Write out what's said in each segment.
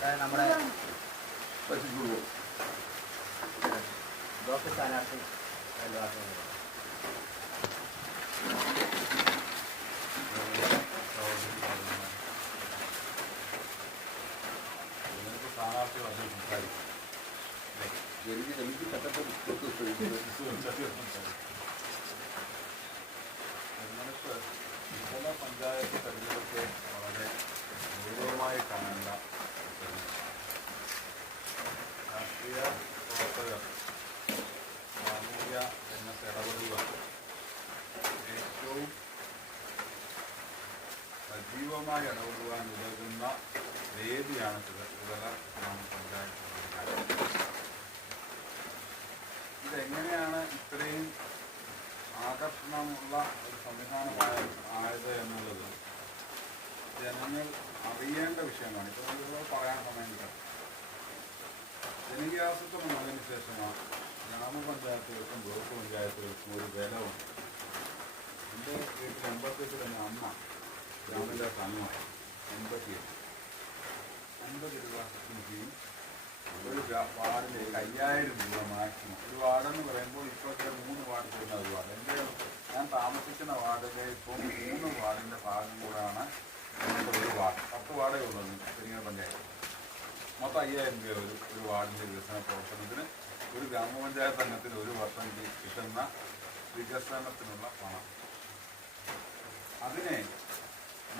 നമ്മുടെ ബ്ലോക്ക് സ്ഥാനാർത്ഥി സ്ഥാനാർത്ഥി വന്ന് സംസാരിക്കും. തെരഞ്ഞെടുപ്പ് ജില്ലാ പഞ്ചായത്ത് തെരഞ്ഞെടുപ്പ് വളരെ ഗൗരവമായി കാണേണ്ട രാഷ്ട്രീയ പ്രവർത്തകർ സാമൂഹ്യ രംഗത്ത് ഇടപെടുക ഏറ്റവും സജീവമായി ഇടപെടുവാൻ ഉതകുന്ന വേദിയാണ് ത്രിതല ഗ്രാമപഞ്ചായത്ത്. ഇതെങ്ങനെയാണ് ഇത്രയും ആകർഷണമുള്ള ഒരു സംവിധാനമായത് എന്നുള്ളത് ജനങ്ങൾ അറിയേണ്ട വിഷയമാണ്. ഇപ്പോൾ നമ്മൾ പറയാൻ സമയമില്ല. ജനകീയാസൂത്രണം വന്നതിന് ശേഷമാണ് ഗ്രാമപഞ്ചായത്തുകൾക്കും ബ്ലോക്ക് പഞ്ചായത്തുകൾക്കും ഒരു ബലമുണ്ട്. എൻ്റെ വീട്ടിൽ 88 തന്നെ അമ്മ ഗ്രാമപഞ്ചായത്ത് അംഗമായി 50 രൂപ കിട്ടുകയും ഒരു വാർഡിന് 5000 രൂപ മാക്സിമം. ഒരു വാർഡെന്ന് പറയുമ്പോൾ ഇപ്പോഴത്തെ 3 വാർഡ് ചെയ്യുന്ന ഒരു വാർഡ്. ഞാൻ താമസിക്കുന്ന വാർഡിലെ ഇപ്പോൾ 3 വാർഡിൻ്റെ ഭാഗം കൂടാണ് നമ്മുടെ ഒരു വാർഡ്. 10 വാർഡേ ഉള്ളൂ പെരിങ്ങൽ പഞ്ചായത്ത്. മൊത്തം 5000 രൂപ ഒരു വാർഡിൻ്റെ വികസന പ്രവർത്തനത്തിന് ഒരു ഗ്രാമപഞ്ചായത്ത് അംഗത്തിന് ഒരു വർഷം കിട്ടുന്ന വികസനത്തിനുള്ള പണം. അതിനെ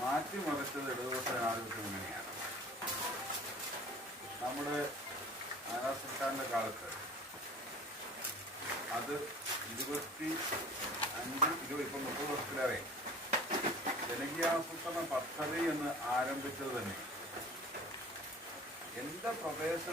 മാറ്റിമറിച്ചത് ഇടതുപക്ഷ ജനാധിപത്യ മുന്നണിയാണ്. നമ്മുടെ നാരാ സർക്കാരിൻ്റെ കാലത്ത് അത് 25 ഇപ്പം 30 വർഷത്തിലേറെ ജനകീയാസൂത്രണ പദ്ധതി എന്ന് ആരംഭിച്ചത് തന്നെ എൻ്റെ പ്രദേശം